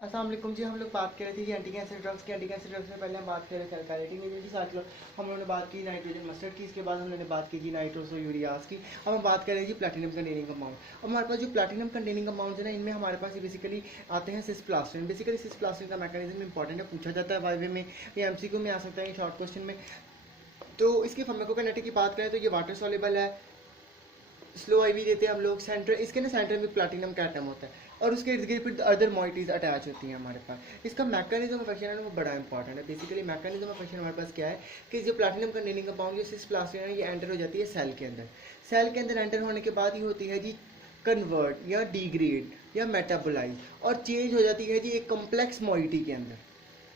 अस्सलाम वालेकुम जी। हम लोग बात कर रहे थे कि एंटी कैंसर ड्रग्स की। एंटी कैंसर ड्रग्स में पहले हम बात कर रहे थे अल्काइलेटिंग एजेंट की। साथ हम लोगों ने बात की नाइट्रोजन मस्टर्ड की। इसके बाद हमने बात की जी नाइट्रोसो यूरियाज की। अब हम बात करें जी प्लैटिनम कंटेनिंग कंपाउंड। अब हमारे पास जो प्लैटिनम कंटेनिंग कंपाउंड है ना, इनमें हमारे पास बेसिकली आते हैं सिस्प्लास्टिन। बेसिकली सिस्प्लास्टिन का मैकेनिज्म इंपॉर्टेंट है, पूछा जाता है वाइवे में, या एमसीक्यू में आ सकता है शॉर्ट क्वेश्चन में। तो इसकी फार्माकोकाइनेटिक की बात करें तो ये वाटर सॉल्युबल है, स्लो आईवी देते हैं हम लोग। सेंटर इसके ना सेंटर में प्लैटिनम का एटम होता है और उसके इर्द गिर्द फिर अदर मॉइटीज अटैच होती हैं हमारे पास। इसका मैकेनिज्म ऑफ एक्शन है ना, वो बड़ा इंपॉर्टेंट है। बेसिकली मैकेनिज्म ऑफ एक्शन हमारे पास क्या है कि जो प्लैटिनम कंटेनिंग कंपाउंड जो सिस्प्लास्टिन है, ये एंटर हो जाती है सेल के अंदर। सेल के अंदर एंटर होने के बाद ही होती है जी कन्वर्ट या डिग्रेड या मेटाबोलाइज, और चेंज हो जाती है जी एक कम्प्लेक्स मॉइटी के अंदर।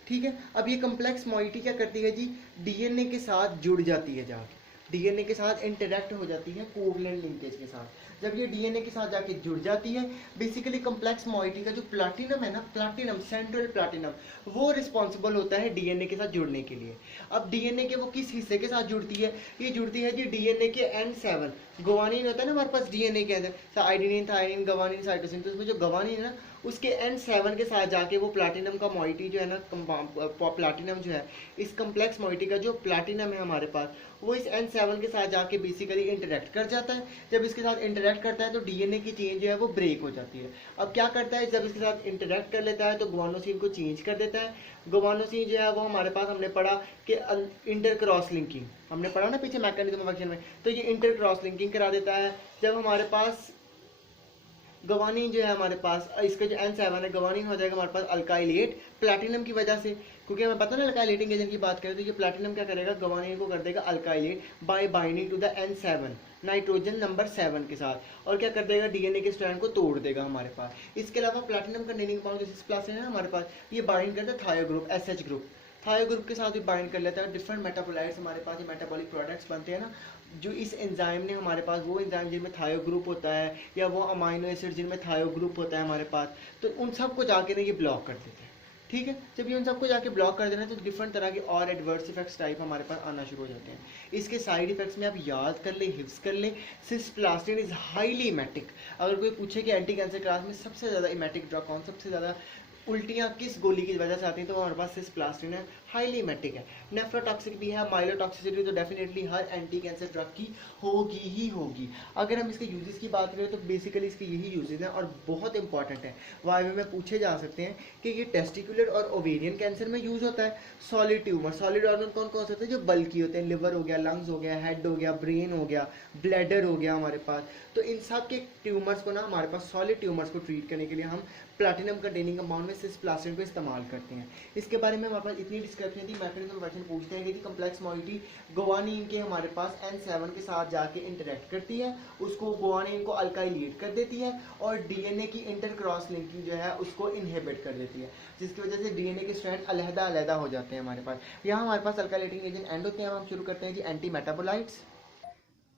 ठीक है, अब ये कम्प्लेक्स मॉइटी क्या करती है जी, डीएनए के साथ जुड़ जाती है, जाके डीएनए के साथ इंटरेक्ट हो जाती है कोवलेंट लिंकेज के साथ। जब ये डीएनए के साथ जाके जुड़ जाती है, बेसिकली कम्प्लेक्स मॉइटी का जो प्लैटिनम है ना, प्लैटिनम सेंट्रल प्लैटिनम, वो रिस्पॉन्सिबल होता है डीएनए के साथ जुड़ने के लिए। अब डीएनए के वो किस हिस्से के साथ जुड़ती है, ये जुड़ती है जी डीएनए के N7 गवानीन होता है ना हमारे पास डीएनए के अंदर, आइडिनिन थायरिन गवानीन साइटोसिन, तो उसमें जो गवानीन है ना, उसके N7 के साथ जाके वो प्लैटिनम का मॉइटी जो है ना, प्लैटिनम जो है, इस कम्प्लेक्स मॉइटी का जो प्लैटिनम है हमारे पास, वो इस N7 के साथ जाके बेसिकली इंटरेक्ट कर जाता है। जब इसके साथ इंटरेक्ट करता है तो डीएनए की चेंज जो है वो ब्रेक हो जाती है। अब क्या करता है, जब इसके साथ इंटरेक्ट कर लेता है तो गुआनोसिन को चेंज कर देता है। गुआनोसिन जो है वो हमारे पास हमने पढ़ा कि इंटर क्रॉस लिंकिंग, हमने पढ़ा ना पीछे मैकेनिज्म ऑफ एक्शन में, तो ये इंटर क्रॉस लिंकिंग करा देता है। जब हमारे पास गवानीन जो है हमारे पास, इसका जो N7 है, गवानीन हो जाएगा हमारे पास अल्काइलेट प्लैटिनम की वजह से, क्योंकि हमें पता ना अल्काइलेटिंग एजेंट की बात करें तो ये प्लैटिनम क्या करेगा, गवानीन को कर देगा alkylate by binding to the N7 nitrogen number 7 के साथ, और क्या कर देगा, डीएनए के स्ट्रैंड को तोड़ देगा हमारे पास। इसके अलावा प्लैटिनम कंटेनिंग कंपाउंड जैसे सिस्प्लास्टिन है हमारे पास, ये बाइंड करता है थायो ग्रुप, एसएच ग्रुप, थायो ग्रुप के साथ भी बाइंड कर लेता है। डिफरेंट मेटाबोलाइट्स हमारे पास, ये मेटाबॉलिक प्रोडक्ट्स बनते हैं ना, जो इस एंजाइम ने हमारे पास, वो एंजाइम जिनमें थायो ग्रुप होता है, या वो अमाइनो एसिड जिनमें थायो ग्रुप होता है हमारे पास, तो उन सबको जाके ना ये ब्लॉक कर देते हैं। ठीक है, जब ये उन सबको जाके ब्लॉक कर देना, तो डिफरेंट तरह के और एडवर्स इफेक्ट्स टाइप हमारे पास आना शुरू हो जाते हैं। इसके साइड इफेक्ट्स में आप याद कर ले, हिफ्स कर ले, सिस्प्लास्टिन इज हाईली इमेटिक। अगर कोई पूछे कि एंटी कैंसर क्लास में सबसे ज़्यादा इमेटिक ड्रग कौन, सबसे ज़्यादा उल्टियाँ किस गोली की वजह से आती हैं, तो हमारे पास सिस्प्लास्टिन है, हाईली इमेटिक है। नेफ्रोटॉक्सिक भी है, माइलोटॉक्सिसिटी तो डेफिनेटली हर एंटी कैंसर ड्रग की होगी ही होगी। अगर हम इसके यूजेस की बात करें तो बेसिकली इसके यही यूजेस हैं और बहुत इंपॉर्टेंट है, वाइवे में पूछे जा सकते हैं कि ये टेस्टिकुलर और ओवेरियन कैंसर में यूज होता है। सॉलिड ट्यूमर, सॉलिड ऑर्गन कौन कौन से होते हैं, जो बल्कि होते हैं, लिवर हो गया, लंग्स हो गया, हेड हो गया, ब्रेन हो गया, ब्लैडर हो गया हमारे पास, तो इन सब के ट्यूमर्स को ना, हमारे पास सॉलिड ट्यूमर्स को ट्रीट करने के लिए हम प्लैटिनम कंटेनिंग कंपाउंड में सिस्प्लास्टिन को इस्तेमाल करते हैं। इसके बारे में हमारे पास इतनी डिस्क्रिप्शन थी। मैकेनिज्म ऑफ एक्शन पूछते हैं कि कम्प्लेक्स मॉइटी गुआनिन के हमारे पास N7 के साथ जाके इंटरेक्ट करती है, उसको गुआनिन को अल्काइलेट कर देती है, और डीएनए की इंटर क्रॉस लिंकिंग जो है उसको इनहिबिट कर देती है, जिसकी वजह से डीएनए के स्ट्रैंड अलहदा अलहदा हो जाते हैं हमारे पास। यहाँ हमारे पास अल्काइलेटिंग एजेंट एंड होते हैं। हम शुरू करते हैं जी एंटी मेटाबोलाइट्स।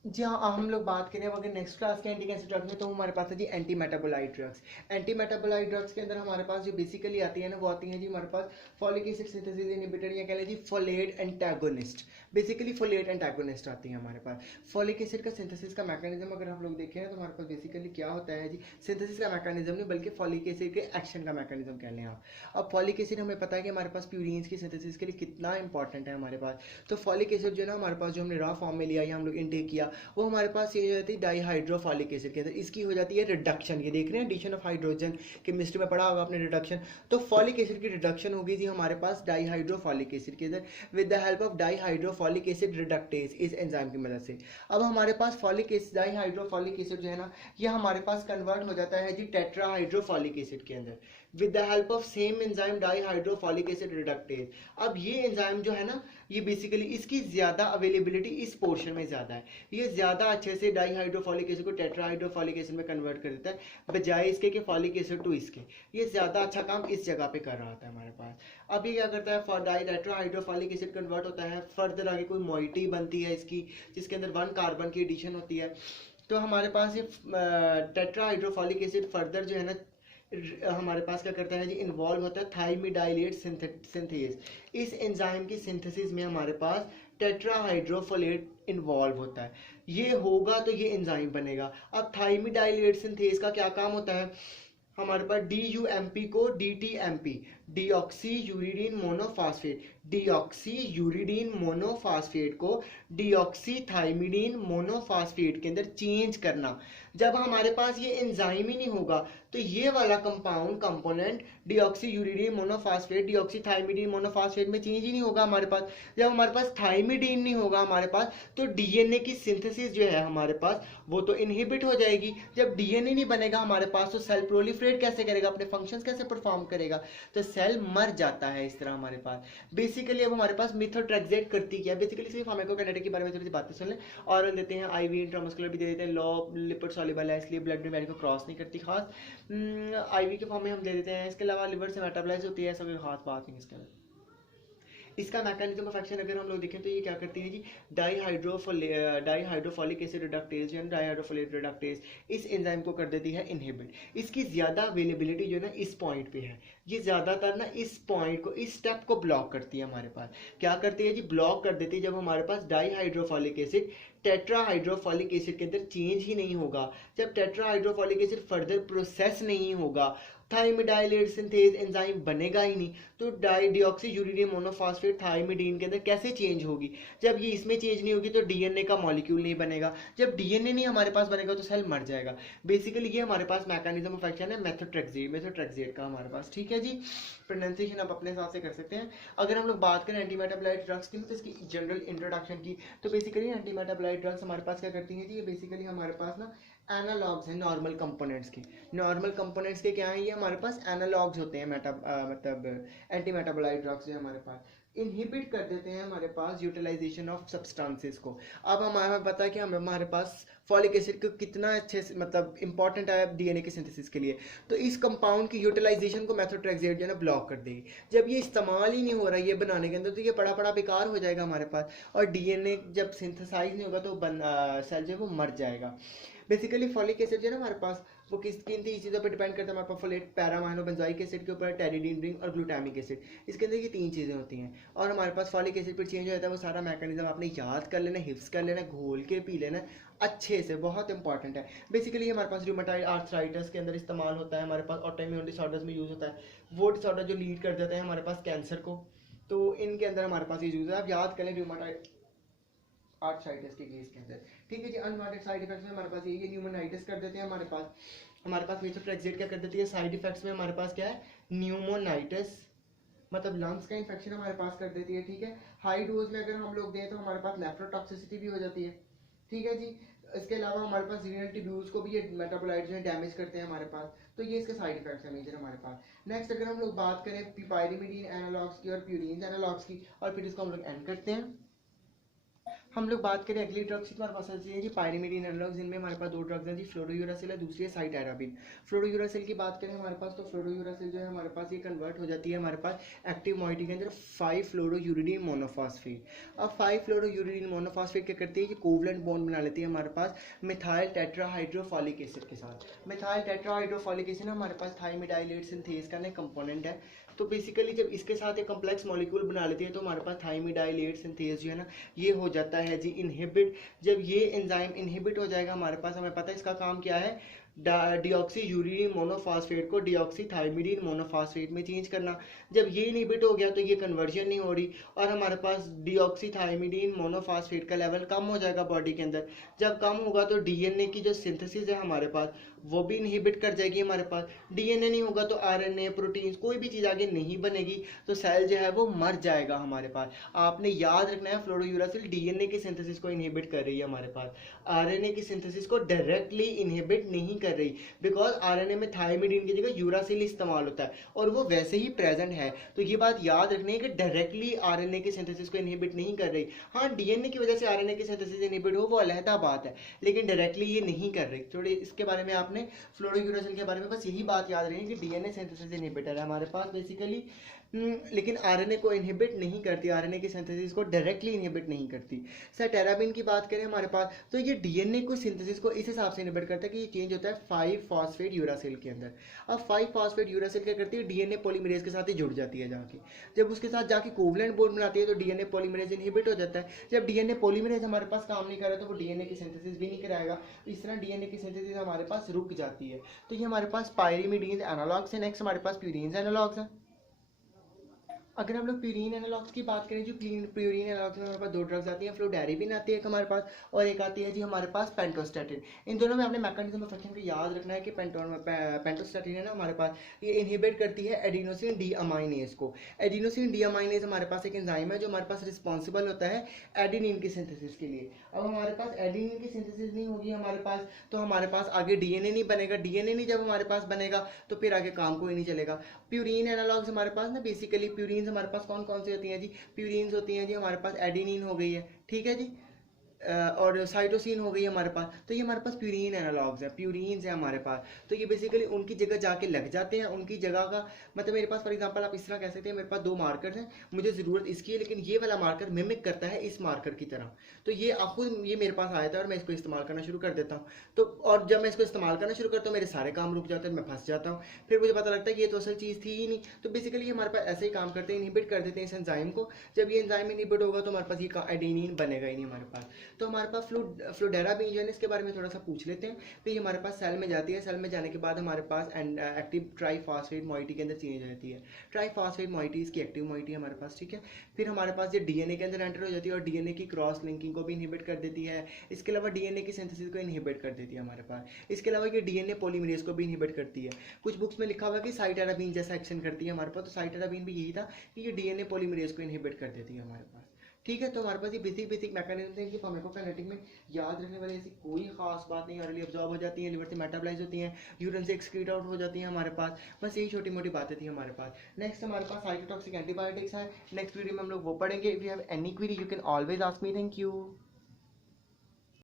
जी हाँ, हम लोग बात करें अगर नेक्स्ट क्लास के एंटी कैंसर ड्रग्स में, तो हमारे पास है जी anti metabolite drugs. Anti metabolite drugs के अंदर हमारे पास जो बेसिकली आती है ना, वो आती है जी हमारे पास फॉलिक एसिड सिंथेसिस इनहिबिटर, या कह लें जी folate antagonist. Basically folate antagonist आती है हमारे पास। फॉलिक एसिड का सिंथेसिस का मैकेनिज्म अगर हम लोग देखें तो हमारे पास बेसिकली क्या होता है जी, सिंथेसिस का मैकेनिज्म नहीं बल्कि फॉलिक एसिड के एक्शन का मैकेनिज्म कह लें आप। अब फॉलिक एसिड हमें पता है कि हमारे पास प्यूरिन्स की सिंथेसिस के लिए कितना इंपॉर्टेंट है हमारे पास। तो फॉलिक एसिड जो है ना हमारे पास, जो हमने रॉ फॉर्म में लिया या हम लोग इनटेक किया, वो हमारे पास ये हो जाती है डाईहाइड्रोफॉलिक एसिड के अंदर, इसकी हो जाती है रिडक्शन। ये देख रहे हैं एडिशन ऑफ हाइड्रोजन, केमिस्ट्री में पढ़ा होगा आपने रिडक्शन। तो फॉलिक एसिड की रिडक्शन होगी जी हमारे पास डाईहाइड्रोफॉलिक एसिड के अंदर, with the help of dihydrofolic acid reductase, इस एंजाइम की मदद से। अब हमारे पास फॉलिक एसिड, डाईहाइड्रोफॉलिक एसिड जो है ना, ये हमारे पास कन्वर्ट हो जाता है जी टेट्राहाइड्रोफॉलिक एसिड के अंदर, with the help of same enzyme dihydrofolic acid reductase. अब ये एंजाइम जो है ना, ये बेसिकली इसकी ज्यादा अवेलेबिलिटी इस पोर्शन में ज्यादा है, ये ज्यादा अच्छे से डाईहाइड्रोफॉलिक एसिड को टेट्राहाइड्रोफॉलिक एसिड में कन्वर्ट कर देता है, बजाय इसके कि फॉलिक एसिड टू इसके, ये ज्यादा अच्छा काम इस जगह पे कर रहा होता है हमारे पास। अब ये क्या करता है, टेट्राहाइड्रोफॉलिक एसिड कन्वर्ट होता है, फर्दर आगे कोई मॉइटी बनती है इसकी, जिसके अंदर 1 कार्बन की एडिशन होती है। तो हमारे पास ये टेट्राहाइड्रोफॉलिक एसिड फर्दर जो है ना, हमारे पास क्या करता है जी, इन्वॉल्व होता है थाइमिडाइलेट सिंथेस। इस एंजाइम की सिंथेसिस में हमारे पास टेट्राहाइड्रोफोलेट इन्वॉल्व होता है। ये होगा तो ये एंजाइम बनेगा। अब थाइमिडाइलेट सिंथेस का क्या काम होता है, हमारे पास DUMP को DTMP, deoxy uridine monophosphate, deoxy uridine monophosphate को डीऑक्सीथाइमिडीन मोनोफास्फेट के अंदर चेंज करना। जब हमारे पास ये एंजाइम ही नहीं होगा तो ये वाला component deoxy uridine monophosphate deoxythymidine monophosphate में चेंज ही नहीं होगा हमारे पास। जब हमारे पास थाइमिडीन नहीं होगा हमारे पास तो डीएनए की सिंथेसिस जो है हमारे पास वो तो इनहिबिट हो जाएगी। जब डीएनए नहीं बनेगा हमारे पास तो सेल प्रोलिफरेट कैसे करेगा, अपने फंक्शंस कैसे परफॉर्म करेगा, तो सेल मर जाता है इस तरह हमारे पास। बेसिकली अब हमारे पास मेथोट्रेक्सेट करती क्या है, बेसिकली सिर्फ फार्माकोकाइनेटिक के बारे में थोड़ी सी बातें सुन लें। ऑरल देते हैं, आईवी इंट्रामस्कुलर भी दे देते हैं, लो लिपिड सॉल्युबल है इसलिए ब्लड में को क्रॉस नहीं करती खास, आईवी के फॉर्म में हम दे देते हैं। इसके अलावा लिवर से मेटाबोलाइज होती है, ऐसा कोई खास बात नहीं इसके अंदर। इसका मैकेनिज्म ऑफ एक्शन अगर हम लोग देखें तो ये क्या करती है जी, डाईहाइड्रोफोलिक एसिड रिडक्टेज या डाईहाइड्रोफोलेट रिडक्टेज इस एंजाइम को कर देती है इनहिबिट। इसकी ज़्यादा अवेलेबिलिटी जो है ना इस पॉइंट पे है, ये ज़्यादातर ना इस पॉइंट को, इस स्टेप को ब्लॉक करती है हमारे पास। क्या करती है जी, ब्लॉक कर देती है जब हमारे पास डाईहाइड्रोफोलिक एसिड टेट्राहाइड्रोफोलिक एसिड के अंदर चेंज ही नहीं होगा। जब टेट्राहाइड्रोफोलिक एसिड फर्दर प्रोसेस नहीं होगा, थाइमिडाइलेट सिंथेज एंजाइम बनेगा ही नहीं, तो डीऑक्सी यूरिडीन मोनोफॉस्फेट थाइमिडीन के अंदर कैसे चेंज होगी। जब ये इसमें चेंज नहीं होगी तो डीएनए का मॉलिक्यूल नहीं बनेगा। जब डीएनए नहीं हमारे पास बनेगा तो सेल मर जाएगा। बेसिकली ये हमारे पास मैकेनिज्म ऑफ एक्शन है मेथोट्रेक्सेट का हमारे पास, ठीक है जी। प्रोनाउंसिएशन आप अपने हिसाब से कर सकते हैं। अगर हम लोग बात करें एंटीमेटाबोलाइट ड्रग्स की तो इसकी जनरल इंट्रोडक्शन की, तो बेसिकली एंटीमेटाबोलाइट ड्रग्स हमारे पास क्या करती हैं जी, ये बेसिकली हमारे पास ना एनालॉग्स हैं नॉर्मल कंपोनेंट्स की। नॉर्मल कंपोनेंट्स के क्या हैं, ये हमारे पास एनालॉग्स होते हैं मतलब एंटी मेटाबोलाइट ड्रग्स जो हमारे पास इनहिबिट कर देते हैं हमारे पास यूटिलाइजेशन ऑफ सब्सटेंसेस को। अब हमें पता है कि हमारे पास फॉलिक एसिड को कितना अच्छे से मतलब इंपॉर्टेंट है डीएनए के सिंथेसिस के लिए, तो इस कंपाउंड की यूटिलाइजेशन को मेथोट्रेक्सेट जो है ना ब्लॉक कर देगी। जब ये इस्तेमाल ही नहीं हो रहा है ये बनाने के अंदर तो ये बड़ा बड़ा बेकार हो जाएगा हमारे पास, और डीएनए जब सिंथेसाइज नहीं होगा तो सेल जो है वो मर जाएगा। बेसिकली फॉलिक एसिड जो है ना हमारे पास वो किन तीन चीज़ों पर डिपेंड करता है हमारे पास, फोलेट, पैरामाइनोबेंजोइक एसिड के ऊपर, टेरिडीन रिंग और ग्लूटामिक एसिड, इसके अंदर ये तीन चीज़ें होती हैं। और हमारे पास फॉलिक एसिड पर चेंज हो जाता है, वो सारा मैकेनिज्म आपने याद कर लेना, हिफ्स कर लेना, घोल के पी लेना अच्छे से, बहुत इंपॉर्टेंट है। बेसिकली हमारे पास रूमेटॉइड आर्थराइटिस के अंदर इस्तेमाल होता है, हमारे पास ऑटोइम्यून डिसऑर्डर्स में यूज़ होता है, वो डिसऑर्डर जो लीड कर देते हैं हमारे पास कैंसर को, तो इनके अंदर हमारे पास ये यूज़ है। आप याद करें रूमेटॉइड आर्थराइटिस के केस के अंदर, ठीक है जी। अनवांटेड साइड इफेक्ट्स में हमारे पास ये न्यूमोनाइटिस कर देते हैं हमारे पास मेथोट्रेक्सेट क्या कर देती है, साइड इफेक्ट्स में हमारे पास क्या है, न्यूमोनाइटिस मतलब लंग्स का इन्फेक्शन हमारे पास कर देती है, ठीक है। हाई डोज में अगर हम लोग दें तो हमारे पास नेफ्रोटॉक्सिसिटी भी हो जाती है, ठीक है जी। इसके अलावा हमारे पास रीनल ट्यूब्यूल्स को भी ये मेटाबोलाइट जो है डैमेज करते हैं हमारे पास, तो ये इसके साइड इफेक्ट्स हैं मेजर हमारे पास। नेक्स्ट अगर हम लोग बात करें पायरिमिडीन एनालॉग्स की और प्यूरिन एनालॉग्स की, और फिर इसको हम लोग एंड करते हैं। हम लोग बात करें अगली ड्रग्स की, हमारे पास है जी पायरिमिडीन एनालॉग्स, जिनमें हमारे पास दो ड्रग्स हैं जी, फ्लोरोयूरासिल है, दूसरी है साइटाराबिन। फ्लोरोयूरासिल की बात करें हमारे पास तो फ्लोरोयूरासिल जो है हमारे पास ये कन्वर्ट हो जाती है हमारे पास एक्टिव मॉइटी के अंदर 5-फ्लोरोयूरिडीन मोनोफॉस्फेट। अब 5-फ्लोरोयूरिडीन मोनोफॉस्फेट क्या करती है कि कोवलेंट बॉन्ड बना लेती है हमारे पास मिथाइल टेट्राहाइड्रोफोलिक एसिड के साथ। मिथाइल टेट्राहाइड्रोफोलिक एसिड हमारे पास थाइमिडाइलेट सिंथेज का कंपोनेंट है, तो बेसिकली जब इसके साथ एक कॉम्प्लेक्स मॉलिक्यूल बना लेती है तो हमारे पास थाइमिडाइलेट सिंथेज जो है ना ये हो जाता है जी इनहिबिट। जब ये एंजाइम इनहिबिट हो जाएगा हमारे पास, हमें पता है इसका काम क्या है, डीऑक्सी यूरिडीन मोनोफॉस्फेट को डीऑक्सीथाइमिडीन मोनोफॉस्फेट में चेंज करना। जब ये इनहिबिट हो गया तो ये कन्वर्जन नहीं हो रही और हमारे पास डीऑक्सीथाइमिडीन मोनोफॉस्फेट का लेवल कम हो जाएगा बॉडी के अंदर। जब कम होगा तो डीएनए की जो सिंथेसिस है हमारे पास वो भी इनहिबिट कर जाएगी हमारे पास। डीएनए नहीं होगा तो आरएनए, प्रोटीन, कोई भी चीज़ आगे नहीं बनेगी, तो सेल जो है वो मर जाएगा हमारे पास। आपने याद रखना है फ्लोरोयूरासिल डीएनए की सिंथेसिस को इनहिबिट कर रही है हमारे पास, आरएनए की सिंथेसिस को डायरेक्टली इनहिबिट नहीं कर रही, बिकॉज आरएनए में थाइमिडीन की जगह यूरासिल इस्तेमाल होता है और वो वैसे ही प्रेजेंट है। तो ये बात याद रखनी है कि डायरेक्टली आरएनए की सिंथेसिस को इनहिबिट नहीं कर रही। हाँ, डीएनए की वजह से आरएनए की सिंथेसिस इनहिबिट हो वो अलहदा बात है, लेकिन डायरेक्टली ये नहीं कर रही। थोड़ी इसके बारे में आपने फ्लोरोयूरासिल के बारे में बस यही बात याद रखनी कि डीएनए सिंथेसिस इनहिबिटर है हमारे पास। बेसिकली लेकिन आरएनए को इनहिबिट नहीं करती, आरएनए की सिंथेसिस को डायरेक्टली इनहिबिट नहीं करती। सेटेराबिन की बात करें हमारे पास, तो ये डीएनए को सिंथेसिस को इस हिसाब से इनहिबिट करता है कि ये चेंज होता है 5 फॉस्फेट यूरासिल के अंदर। अब 5 फॉस्फेट यूरासिल क्या करती है, डीएनए पॉलीमरेज के साथ ही जुड़ जाती है जाके। जब उसके साथ जाके कोवलेंट बॉन्ड बनाती है तो डीएनए पॉलीमरेज इनहिबिट हो जाता है। जब डीएनए पॉलीमरेज हमारे पास काम नहीं कर रहा तो वो डीएनए की सिंथेसिस भी नहीं कराएगा, इस तरह डीएनए की सिंथेसिस हमारे पास रुक जाती है। तो ये हमारे पास पायरीमिडीन एनालॉग्स है। नेक्स्ट हमारे पास प्यूरीन एनालॉग्स है। अगर हम लोग प्यूरीन एनालॉग्स की बात करें, जो प्यूरीन एनालॉग्स में हमारे पास दो ड्रग्स आती हैं, फ्लोडेरिबिन आती है एक हमारे पास, और एक आती है जी हमारे पास पेंटोस्टैटिन। इन दोनों में आपने मैकेनिज्म ऑफ एक्शन को याद रखना है कि पेंटोस्टैटिन है ना हमारे पास, ये इनहिबिट करती है एडिनोसिन डी अमाइनेज को। एडिनोसिन डी अमाइनेज हमारे पास एक एंजाइम है जो हमारे पास रिस्पॉन्सिबल होता है एडिनिन की सिंथेसिस के लिए। अब हमारे पास एडिनिन की सिंथेसिस नहीं होगी हमारे पास, तो हमारे पास आगे डीएनए नहीं बनेगा। डीएनए नहीं जब हमारे पास बनेगा तो फिर आगे काम कोई नहीं चलेगा। प्यूरीन एनालॉग्स हमारे पास ना बेसिकली प्यूरीन हमारे पास कौन कौन सी होती हैं जी, प्यूरीन्स होती हैं जी हमारे पास एडिनिन हो गई है, ठीक है जी, और साइटोसिन हो गई हमारे पास। तो ये हमारे पास प्यूरीन एनालॉग्स है, प्यूरीन्स है हमारे पास। तो ये बेसिकली उनकी जगह जाके लग जाते हैं, उनकी जगह का मतलब मेरे पास फॉर एग्जांपल आप इस तरह कह सकते हैं, मेरे पास दो मार्कर्स हैं, मुझे ज़रूरत इसकी है लेकिन ये वाला मार्कर मिमिक करता है इस मार्कर की तरह। तो ये खुद ये मेरे पास आया था और मैं इसको इस्तेमाल करना शुरू कर देता हूँ। तो और जब मैं इसको इस्तेमाल करना शुरू करता हूँ मेरे सारे काम रुक जाते हैं, मैं फंस जाता हूँ। फिर मुझे पता लगता है कि ये तो असल चीज़ थी ही नहीं। तो बेसिकली हमारे पास ऐसे ही काम करते हैं, इनहिबिट कर देते हैं इस एंजाइम को। जब ये एंजाइम इनहिबिट होगा तो हमारे पास ये एडेनिन बनेगा ही नहीं हमारे पास। तो हमारे पास फ्लोडेराबिन जो है इसके बारे में थोड़ा सा पूछ लेते हैं। तो ये हमारे पास सेल में जाती है, सेल में जाने के बाद हमारे पास एक्टिव ट्राईफॉस्फेट मोइटी के अंदर चेंज हो जाती है। ट्राईफॉस्फेट मोइटी इसकी एक्टिव मोइटी है हमारे पास, ठीक है। फिर हमारे पास ये डीएनए के अंदर एंटर हो जाती है और डीएनए की क्रॉस लिंकिंग को भी इनहिबिट कर देती है। इसके अलावा डीएनए की सिंथेसिस को इनहिबिट कर देती है हमारे पास। इसके अलावा ये डीएनए पॉलीमरेज को भी इनहिबिट करती है। कुछ बुक्स में लिखा हुआ है कि साइटेराबिन जैसा एक्शन करती है हमारे पास, तो साइटेराबिन भी यही था कि ये डीएनए पॉलीमरेज को इनहिबिट कर देती है हमारे पास, ठीक है। तो हमारे पास ये बेसिक मैकेनिज्म है कि फार्माकोकाइनेटिक में याद रखने वाली ऐसी कोई खास बात नहीं, ऑरली अब्जॉर्ब हो जाती है, लिवर से मेटाबोलाइज होती हैं, यूरिन से एक्सक्रीट आउट हो जाती हैं हमारे पास। बस यही छोटी मोटी बातें थी हमारे पास। नेक्स्ट हमारे पास साइटोटॉक्सिक एंटीबायोटिक्स है, नेक्स्ट वीडियो में हम लोग वो पढ़ेंगे। If you have any query you can always ask me. Thank you.